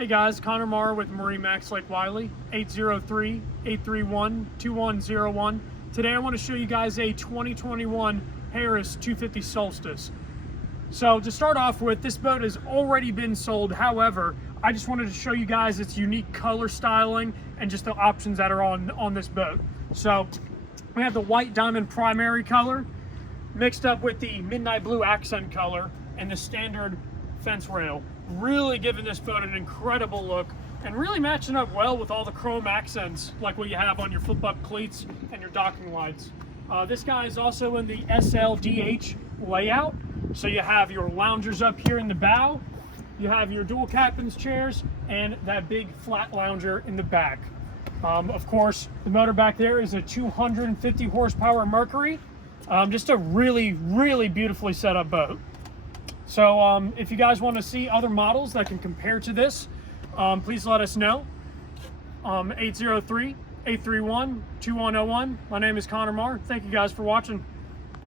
Hey guys, Connor Marr with MarineMax Lake Wylie, 803-831-2101. Today I want to show you guys a 2021 Harris 250 Solstice. So to start off with, this boat has already been sold. However, I just wanted to show you guys its unique color styling and just the options that are on this boat. So we have the white diamond primary color mixed up with the midnight blue accent color and the standard fence rail, really giving this boat an incredible look and really matching up well with all the chrome accents like what you have on your flip up cleats and your docking lights. This guy is also in the SLDH layout, so you have your loungers up here in the bow, you have your dual captain's chairs, and that big flat lounger in the back. Of course, the motor back there is a 250 horsepower Mercury. Just a really beautifully set up boat. So if you guys want to see other models that can compare to this, please let us know. 803-831-2101. My name is Connor Marr. Thank you guys for watching.